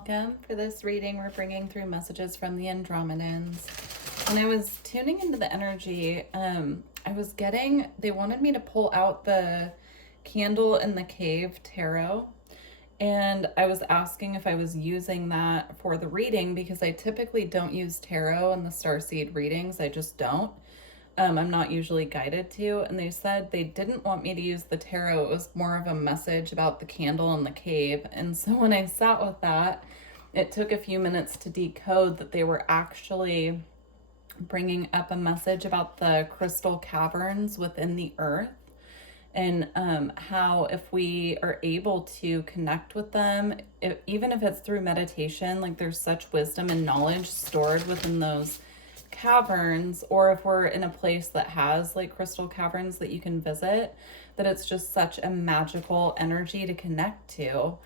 welcome. For this reading, we're bringing through messages from the Andromedans. When I was tuning into the energy, they wanted me to pull out the Candle in the Cave tarot. And I was asking if I was using that for the reading because I typically don't use tarot in the Starseed readings. I just don't. I'm not usually guided to. And they said they didn't want me to use the tarot. It was more of a message about the candle in the cave. And so when I sat with that, it took a few minutes to decode that they were actually bringing up a message about the crystal caverns within the earth. And how if we are able to connect with them, even if it's through meditation, like there's such wisdom and knowledge stored within those caverns, or if we're in a place that has like crystal caverns that you can visit, that it's just such a magical energy to connect to.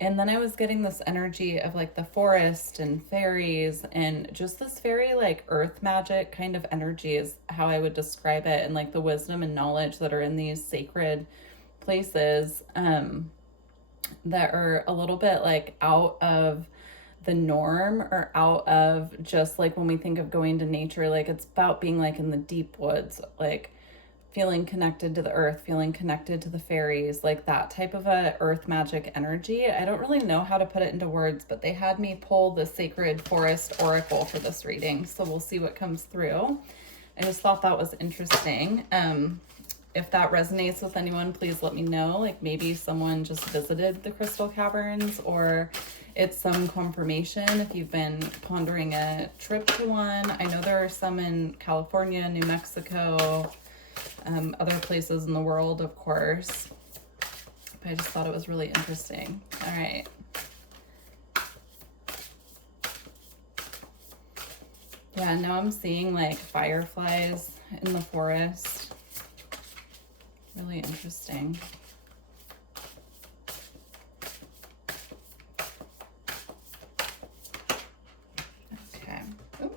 And then I was getting this energy of like the forest and fairies and just this very like earth magic kind of energy is how I would describe it, and like the wisdom and knowledge that are in these sacred places that are a little bit like out of the norm, or out of just like when we think of going to nature, like it's about being like in the deep woods, like feeling connected to the earth, feeling connected to the fairies, like that type of a earth magic energy. I don't really know how to put it into words, but they had me pull the Sacred Forest Oracle for this reading, so we'll see what comes through. I just thought that was interesting. If that resonates with anyone, please let me know. Like maybe someone just visited the Crystal Caverns, or it's some confirmation if you've been pondering a trip to one. I know there are some in California, New Mexico, other places in the world, of course. But I just thought it was really interesting. All right. Yeah, now I'm seeing like fireflies in the forest. Really interesting. Okay. Ooh.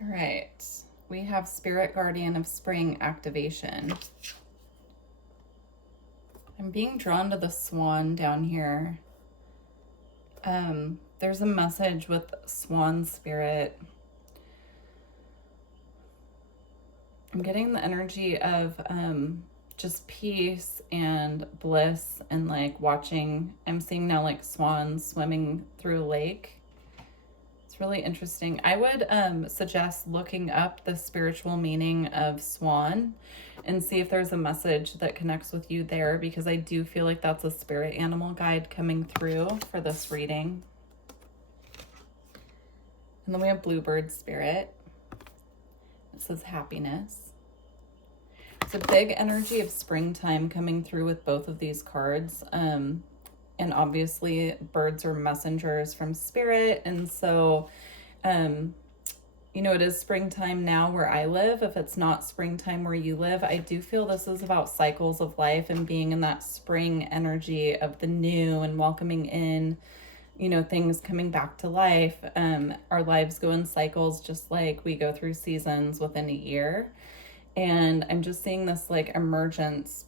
All right. We have Spirit Guardian of Spring activation. I'm being drawn to the swan down here. There's a message with swan spirit. I'm getting the energy of just peace and bliss and like watching. I'm seeing now like swans swimming through a lake. It's really interesting. I would suggest looking up the spiritual meaning of swan and see if there's a message that connects with you there, because I do feel like that's a spirit animal guide coming through for this reading. And then we have Bluebird Spirit. It says happiness. It's a big energy of springtime coming through with both of these cards. And obviously birds are messengers from spirit. And so, you know, it is springtime now where I live. If it's not springtime where you live, I do feel this is about cycles of life and being in that spring energy of the new and welcoming in, you know, things coming back to life. Our lives go in cycles, just like we go through seasons within a year. And I'm just seeing this like emergence,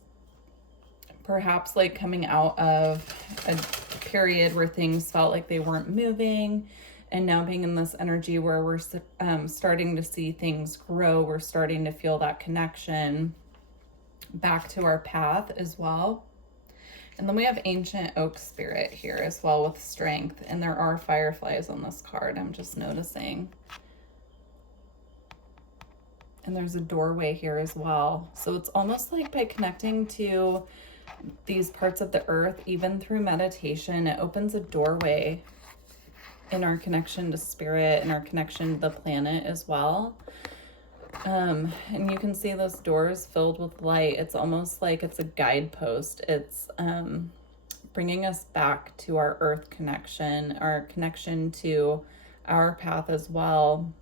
perhaps like coming out of a period where things felt like they weren't moving, and now being in this energy where we're starting to see things grow. We're starting to feel that connection back to our path as well. And then we have Ancient Oak Spirit here as well with strength. And there are fireflies on this card, I'm just noticing. And there's a doorway here as well. So it's almost like by connecting to these parts of the earth, even through meditation, it opens a doorway in our connection to spirit and our connection to the planet as well. And you can see those doors filled with light. It's almost like it's a guidepost. It's bringing us back to our earth connection, our connection to our path as well.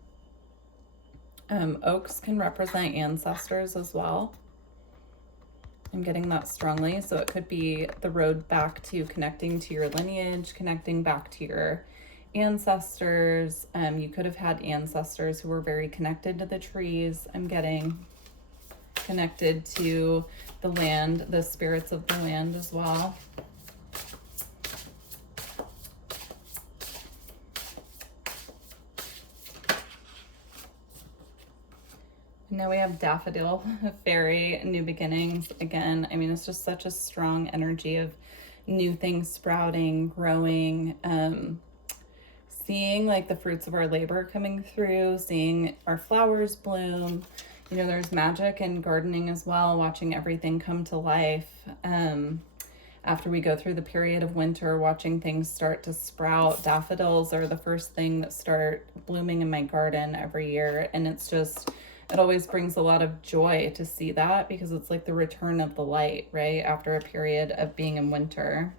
Oaks can represent ancestors as well. I'm getting that strongly. So it could be the road back to connecting to your lineage, connecting back to your ancestors. You could have had ancestors who were very connected to the trees. I'm getting connected to the land, the spirits of the land as well. Now we have Daffodil Fairy, New Beginnings. Again, I mean, it's just such a strong energy of new things sprouting, growing, seeing like the fruits of our labor coming through, seeing our flowers bloom. You know, there's magic in gardening as well, watching everything come to life. After we go through the period of winter, watching things start to sprout. Daffodils are the first thing that start blooming in my garden every year. And it's just, it always brings a lot of joy to see that, because it's like the return of the light, right? After a period of being in winter.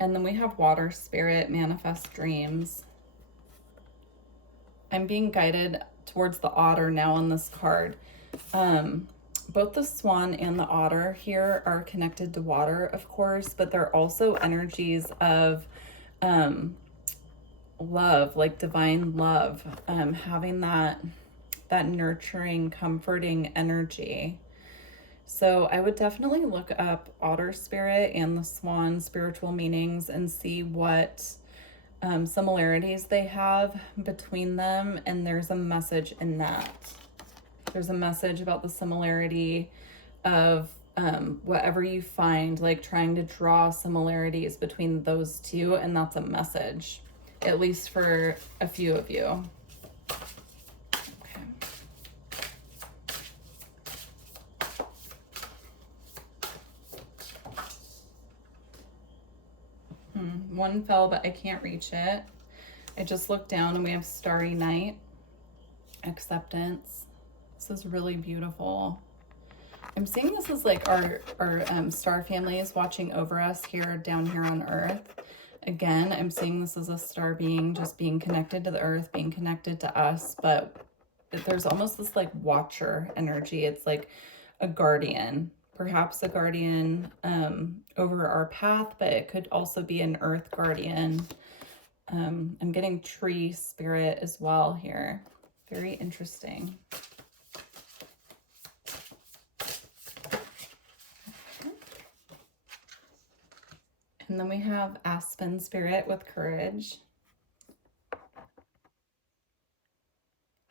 And then we have Water Spirit, Manifest Dreams. I'm being guided towards the otter now on this card. Both the swan and the otter here are connected to water, of course, but they're also energies of love, like divine love, having that nurturing, comforting energy. So I would definitely look up otter spirit and the swan spiritual meanings and see what similarities they have between them. And there's a message in that. There's a message about the similarity of whatever you find, like trying to draw similarities between those two. And that's a message, at least for a few of you. One fell, but I can't reach it. I just looked down and we have Starry Night, Acceptance. This is really beautiful. I'm seeing this as like our star family is watching over us here, down here on Earth. Again, I'm seeing this as a star being, just being connected to the Earth, being connected to us, but there's almost this like watcher energy. It's like a guardian, perhaps a guardian over our path, but it could also be an earth guardian. I'm getting tree spirit as well here. Very interesting. And then we have aspen spirit with courage.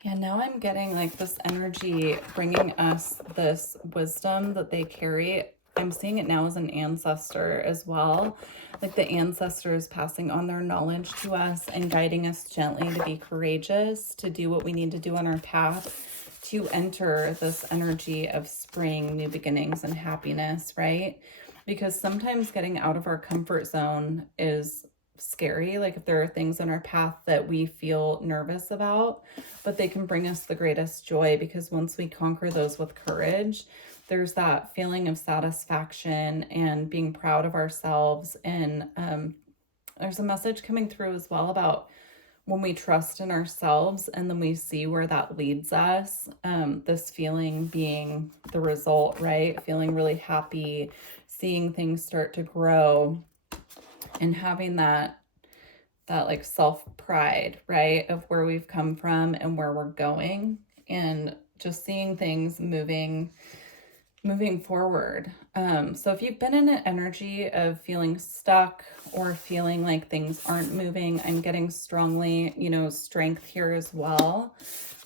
Yeah, now I'm getting like this energy bringing us this wisdom that they carry. I'm seeing it now as an ancestor as well. Like the ancestors passing on their knowledge to us and guiding us gently to be courageous, to do what we need to do on our path, to enter this energy of spring, new beginnings, and happiness, right? Because sometimes getting out of our comfort zone is scary. Like if there are things in our path that we feel nervous about, but they can bring us the greatest joy, because once we conquer those with courage, there's that feeling of satisfaction and being proud of ourselves. And there's a message coming through as well about when we trust in ourselves and then we see where that leads us, this feeling being the result, right? Feeling really happy, seeing things start to grow, and having that like self-pride, right, of where we've come from and where we're going, and just seeing things moving forward. So if you've been in an energy of feeling stuck or feeling like things aren't moving, I'm getting strongly, you know, strength here as well,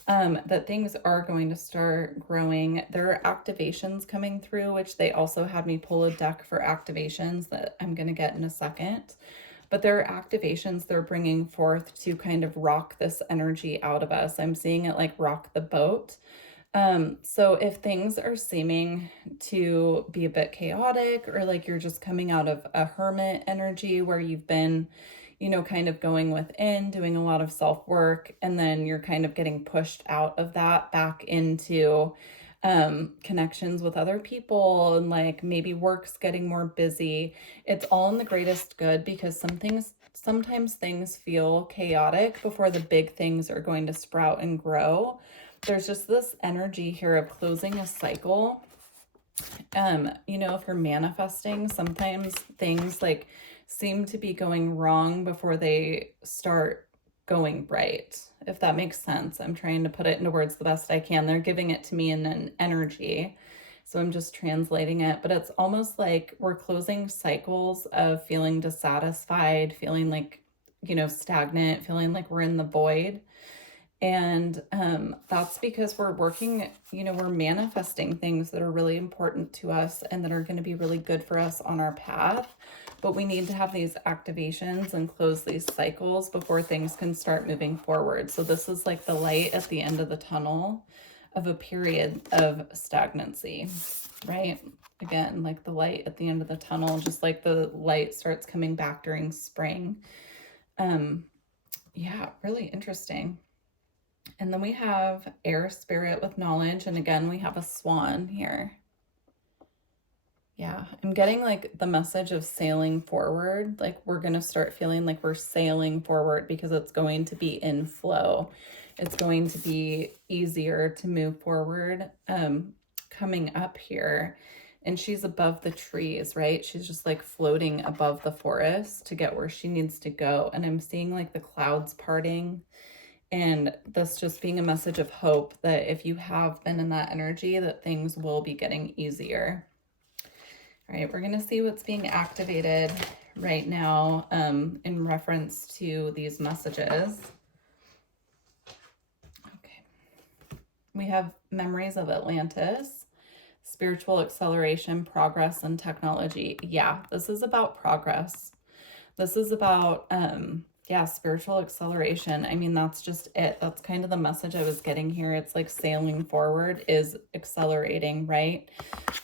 that things are going to start growing. There are activations coming through, which they also had me pull a deck for activations that I'm going to get in a second. But there are activations they're bringing forth to kind of rock this energy out of us. I'm seeing it like rock the boat. So if things are seeming to be a bit chaotic, or like you're just coming out of a hermit energy where you've been, you know, kind of going within, doing a lot of self-work, and then you're kind of getting pushed out of that back into connections with other people, and like maybe work's getting more busy. It's all in the greatest good, because sometimes things feel chaotic before the big things are going to sprout and grow. There's just this energy here of closing a cycle. You know, if you're manifesting, sometimes things like seem to be going wrong before they start going right, if that makes sense. I'm trying to put it into words the best I can. They're giving it to me in an energy, so I'm just translating it. But it's almost like we're closing cycles of feeling dissatisfied, feeling like, you know, stagnant, feeling like we're in the void. And that's because we're working, we're manifesting things that are really important to us and that are going to be really good for us on our path. But we need to have these activations and close these cycles before things can start moving forward. So this is like the light at the end of the tunnel of a period of stagnancy, right? Again, like the light at the end of the tunnel, just like the light starts coming back during spring. Yeah, really interesting. And then we have air spirit with knowledge. And again, we have a swan here. Yeah, I'm getting like the message of sailing forward. Like we're going to start feeling like we're sailing forward because it's going to be in flow. It's going to be easier to move forward coming up here. And she's above the trees, right? She's just like floating above the forest to get where she needs to go. And I'm seeing like the clouds parting. And this just being a message of hope that if you have been in that energy, that things will be getting easier. All right, we're going to see what's being activated right now in reference to these messages. Okay. We have memories of Atlantis, spiritual acceleration, progress, and technology. Yeah, this is about progress. This is about spiritual acceleration. I mean, that's just it. That's kind of the message I was getting here. It's like sailing forward is accelerating, right?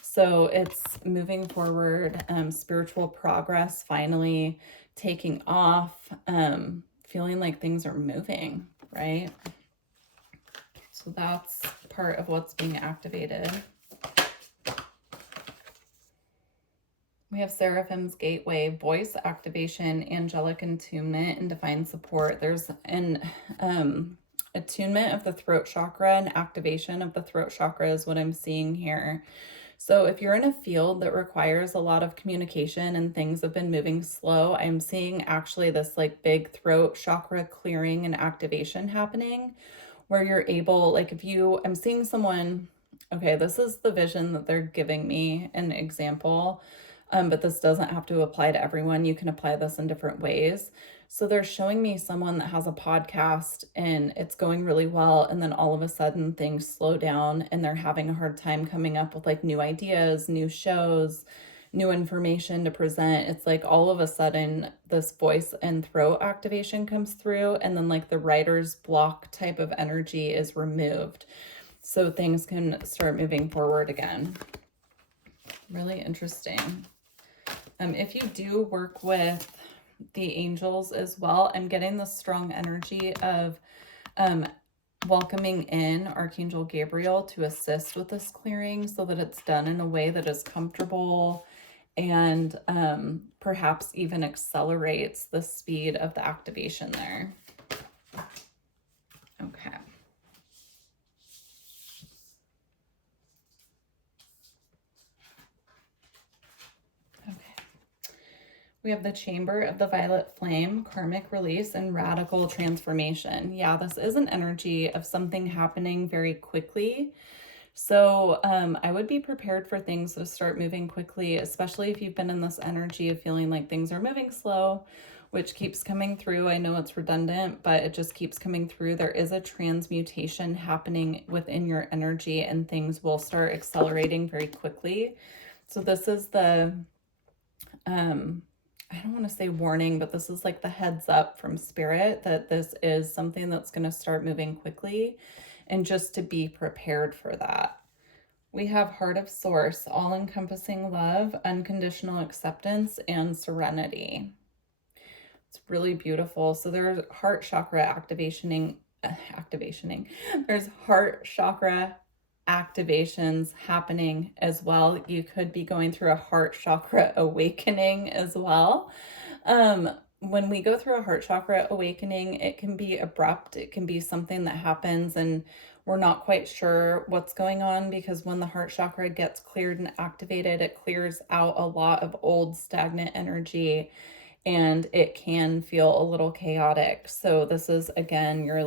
So it's moving forward, spiritual progress, finally taking off, feeling like things are moving, right? So that's part of what's being activated. We have Seraphim's Gateway, voice activation, angelic attunement, and divine support. There's an attunement of the throat chakra and activation of the throat chakra is what I'm seeing here. So if you're in a field that requires a lot of communication and things have been moving slow, I'm seeing actually this like big throat chakra clearing and activation happening where you're able, like I'm seeing someone, okay, this is the vision that they're giving me, an example. But this doesn't have to apply to everyone. You can apply this in different ways. So they're showing me someone that has a podcast and it's going really well. And then all of a sudden things slow down and they're having a hard time coming up with like new ideas, new shows, new information to present. It's like all of a sudden this voice and throat activation comes through and then like the writer's block type of energy is removed. So things can start moving forward again. Really interesting. If you do work with the angels as well, I'm getting the strong energy of welcoming in Archangel Gabriel to assist with this clearing so that it's done in a way that is comfortable and perhaps even accelerates the speed of the activation there. Okay. We have the Chamber of the Violet Flame, karmic release, and radical transformation. Yeah, this is an energy of something happening very quickly. So I would be prepared for things to start moving quickly, especially if you've been in this energy of feeling like things are moving slow, which keeps coming through. I know it's redundant, but it just keeps coming through. There is a transmutation happening within your energy and things will start accelerating very quickly. So this is the... I don't want to say warning, but this is like the heads up from spirit that this is something that's going to start moving quickly and just to be prepared for that. We have Heart of Source, all-encompassing love, unconditional acceptance, and serenity. It's really beautiful. So there's heart chakra activationing. There's heart chakra activations happening as well. You could be going through a heart chakra awakening as well. When we go through a heart chakra awakening, it can be abrupt. It can be something that happens and we're not quite sure what's going on, because when the heart chakra gets cleared and activated, it clears out a lot of old stagnant energy and it can feel a little chaotic. So this is, again, your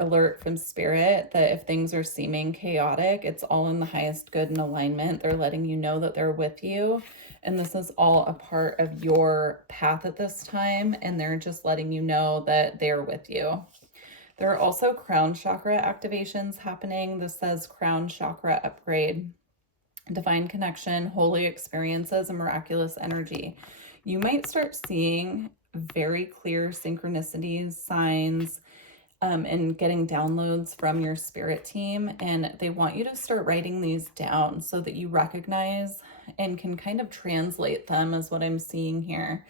alert from spirit that if things are seeming chaotic, it's all in the highest good and alignment. They're letting you know that they're with you. And this is all a part of your path at this time. And they're just letting you know that they're with you. There are also crown chakra activations happening. This says crown chakra upgrade, divine connection, holy experiences, and miraculous energy. You might start seeing very clear synchronicities, signs, and getting downloads from your spirit team. And they want you to start writing these down so that you recognize and can kind of translate them, is what I'm seeing here.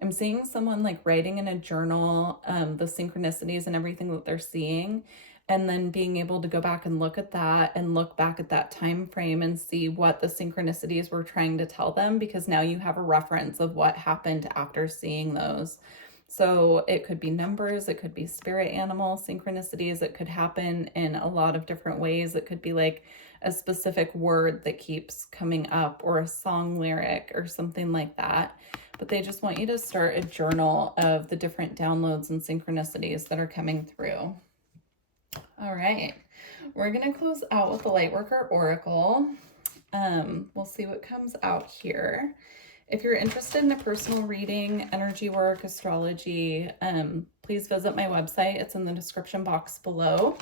I'm seeing someone like writing in a journal the synchronicities and everything that they're seeing, and then being able to go back and look at that and look back at that time frame and see what the synchronicities were trying to tell them, because now you have a reference of what happened after seeing those. So it could be numbers, it could be spirit animal synchronicities, it could happen in a lot of different ways. It could be like a specific word that keeps coming up, or a song lyric or something like that. But they just want you to start a journal of the different downloads and synchronicities that are coming through. All right, we're going to close out with the Lightworker Oracle. We'll see what comes out here. If you're interested in a personal reading, energy work, astrology, please visit my website. It's in the description box below.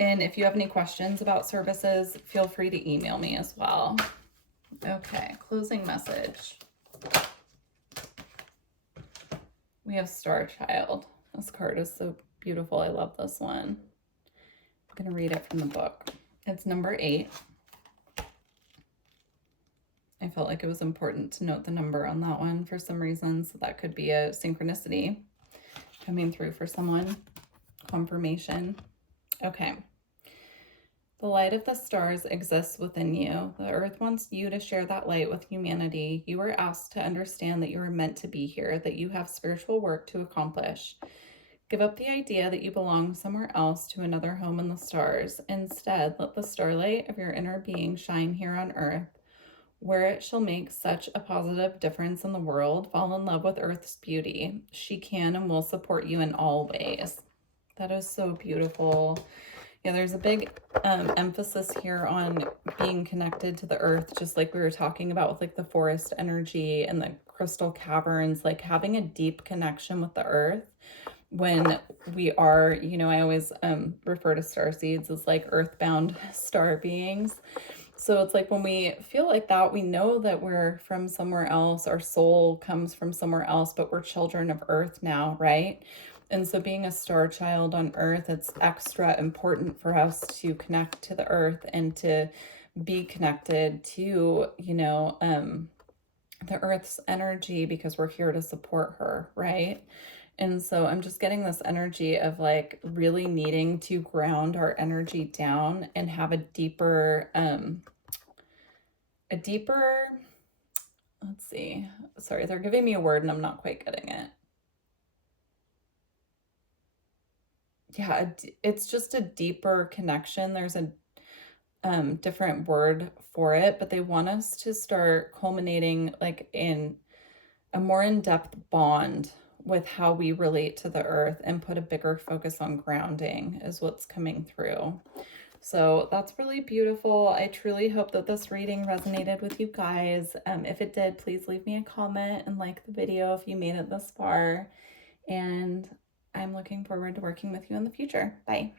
And if you have any questions about services, feel free to email me as well. Okay, closing message. We have Star Child. This card is so beautiful. I love this one. I'm going to read it from the book. It's number 8. I felt like it was important to note the number on that one for some reason. So that could be a synchronicity coming through for someone. Confirmation. Okay. The light of the stars exists within you. The earth wants you to share that light with humanity. You are asked to understand that you are meant to be here, that you have spiritual work to accomplish. Give up the idea that you belong somewhere else, to another home in the stars. Instead, let the starlight of your inner being shine here on earth, where it shall make such a positive difference in the world. Fall in love with Earth's beauty. She can and will support you in all ways. That is so beautiful. Yeah, there's a big emphasis here on being connected to the earth, just like we were talking about with like the forest energy and the crystal caverns, like having a deep connection with the earth. When we are, you know, I always refer to starseeds as like earthbound star beings. So it's like when we feel like that, we know that we're from somewhere else. Our soul comes from somewhere else, but we're children of earth now, right? And so being a star child on earth, it's extra important for us to connect to the earth and to be connected to, you know, the earth's energy, because we're here to support her, right? And so I'm just getting this energy of like really needing to ground our energy down and have a deeper, let's see, sorry, they're giving me a word and I'm not quite getting it. Yeah, it's just a deeper connection. There's a different word for it, but they want us to start culminating like in a more in-depth bond with how we relate to the earth, and put a bigger focus on grounding is what's coming through. So that's really beautiful. I truly hope that this reading resonated with you guys. If it did, please leave me a comment and like the video if you made it this far. And I'm looking forward to working with you in the future. Bye.